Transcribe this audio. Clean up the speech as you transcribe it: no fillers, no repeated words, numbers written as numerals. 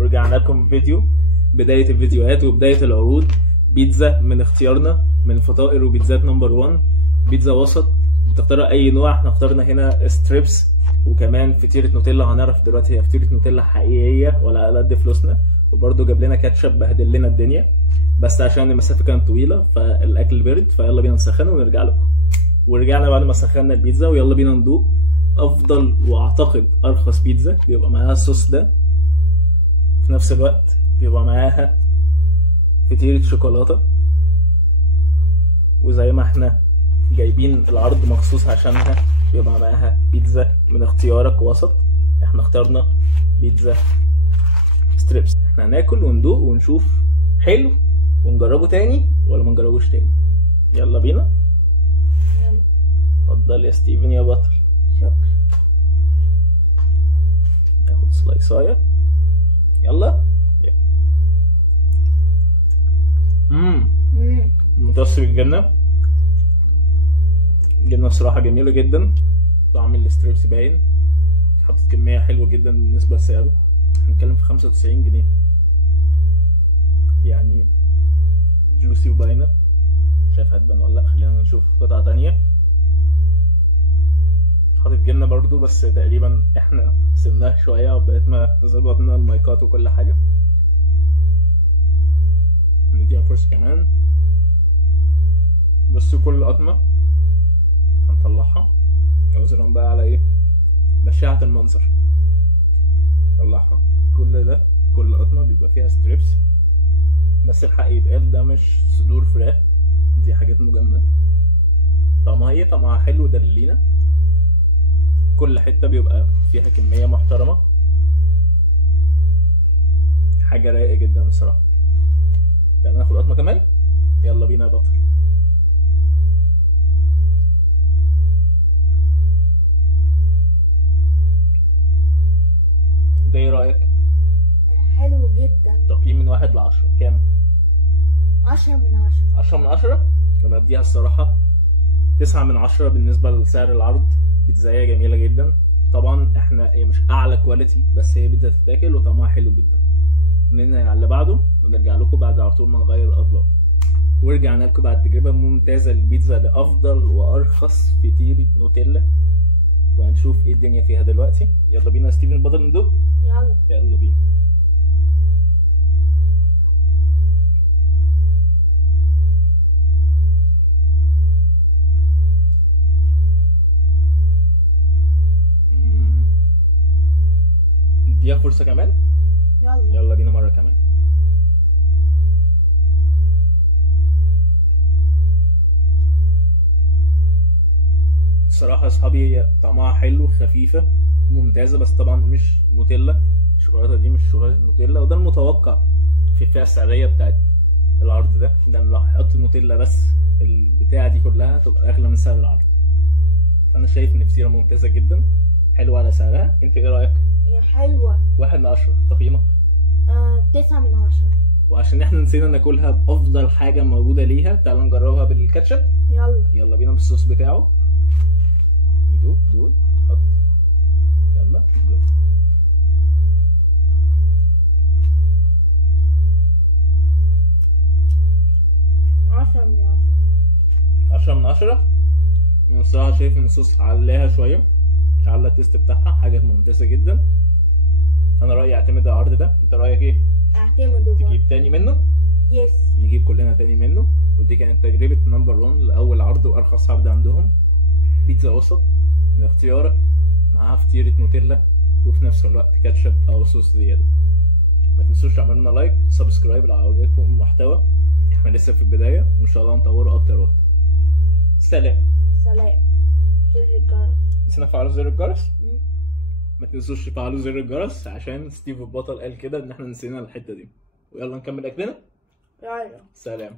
ورجعنا لكم فيديو بداية الفيديوهات وبداية العروض. بيتزا من اختيارنا من فطائر وبيتزات نمبر 1. بيتزا وسط بتختار اي نوع، احنا اخترنا هنا ستريبس وكمان فطيرة نوتيلا. هنعرف دلوقتي هي فطيرة نوتيلا حقيقية ولا على قد فلوسنا. وبرده جاب لنا كاتشب بهدل لنا الدنيا، بس عشان المسافة كانت طويلة فالاكل برد، فيلا بينا نسخنه ونرجع لكم. ورجعنا بعد ما سخنا البيتزا ويلا بينا ندوق افضل واعتقد ارخص بيتزا. بيبقى معاها الصوص ده، في نفس الوقت بيبقى معاها فطيرة شوكولاتة، وزي ما احنا جايبين العرض مخصوص عشانها بيبقى معاها بيتزا من اختيارك وسط. احنا اخترنا بيتزا ستريبس. احنا هناكل وندوق ونشوف حلو ونجربه تاني ولا ما نجربوش تاني. يلا بينا. يلا. اتفضل يا ستيفن يا بطل. شكرا. ناخد سلايصايه. يلا. متوسط الجبنه. الجبنه الصراحه جميله جدا. طعم الستريبس باين. حطت كميه حلوه جدا بالنسبه لسعره. هنتكلم في 95 جنيه يعني جوسي وباينه. شايف هتبان ولا لا؟ خلينا نشوف قطعه تانية. حاطط جبنه برضو بس تقريبا احنا سيبناها شويه وبقيت ما ظبطنا المايكات وكل حاجه. نديها فرصه كمان. بس كل قطمه هنطلعها عذرا بقى على ايه بشاعة المنظر. طلعها. كل قطمه بيبقى فيها ستريبس، بس الحق يتقال ده مش صدور فراخ، دي حاجات مجمده. طعمها ايه؟ طعمها حلو ده لينا. كل حته بيبقى فيها كميه محترمه، حاجه رايقه جدا بصراحه. تعالى ناخد قطمه كمان. يلا بينا يا بطل. ده ايه رايك؟ حلو جدا. تقييم من 1 ل10 كام؟ 10 من 10. 10 من 10. انا اديها الصراحه 9 من 10 بالنسبه لسعر العرض. بيتزايه جميله جدا. طبعا هي مش اعلى كواليتي، بس هي بيتزا تتاكل وطعمها حلو جدا. ننهي على اللي بعده ونرجع لكم بعد على طول ما نغير الاطباق. ورجعنا لكم بعد تجربه ممتازه للبيتزا لافضل وارخص فطيره نوتيلا، وهنشوف ايه الدنيا فيها دلوقتي. يلا بينا يا ستيفن بدل ندوق. يلا بينا. اديها فرصه كمان. يلا بينا مره كمان. الصراحه يا اصحابي هي طعمها حلو، خفيفه ممتازه، بس طبعا مش نوتيلا. الشوكولاته دي مش شوكولاته نوتيلا، وده المتوقع في الفئه السعريه بتاعت العرض ده. لو هحط نوتيلا بس البتاعه دي كلها تبقى اغلى من سعر العرض. فانا شايف ان فطيره ممتازه جدا، حلوه على سعرها. انت ايه رايك؟ هي حلوه. 1 من 10. تقييمك؟ 9 من 10. وعشان احنا نسينا ناكلها بافضل حاجه موجوده ليها، تعالوا نجربها بالكاتشب. يلا بينا بالصوص بتاعه. ندوق حط. يلا ندوق. عشرة من 10. 10 من 10. انا الصراحه شايف ان الصوص علاها شويه، على التيست بتاعها حاجه ممتازه جدا. انا رايي اعتمد على العرض ده. انت رايك ايه؟ اعتمده بقى. نجيب تاني منه؟ يس. نجيب كلنا تاني منه. ودي كانت تجربه نمبر 1 لاول عرض وارخص عرض عندهم. بيتزا وسط من اختيارك، معاها فطيره نوتيلا وفي نفس الوقت كاتشب او صوص زياده. ما تنسوش تعملوا لنا لايك سبسكرايب لو عجبكم المحتوى. احنا لسه في البدايه وان شاء الله نطوره اكتر واكتر. سلام. زر الجرس. نسينا نفعلوا زر الجرس. ما تنسوش تفعلوا زر الجرس عشان ستيف البطل قال كده ان احنا نسينا الحته دي. ويلا نكمل اكلنا. يلا. سلام.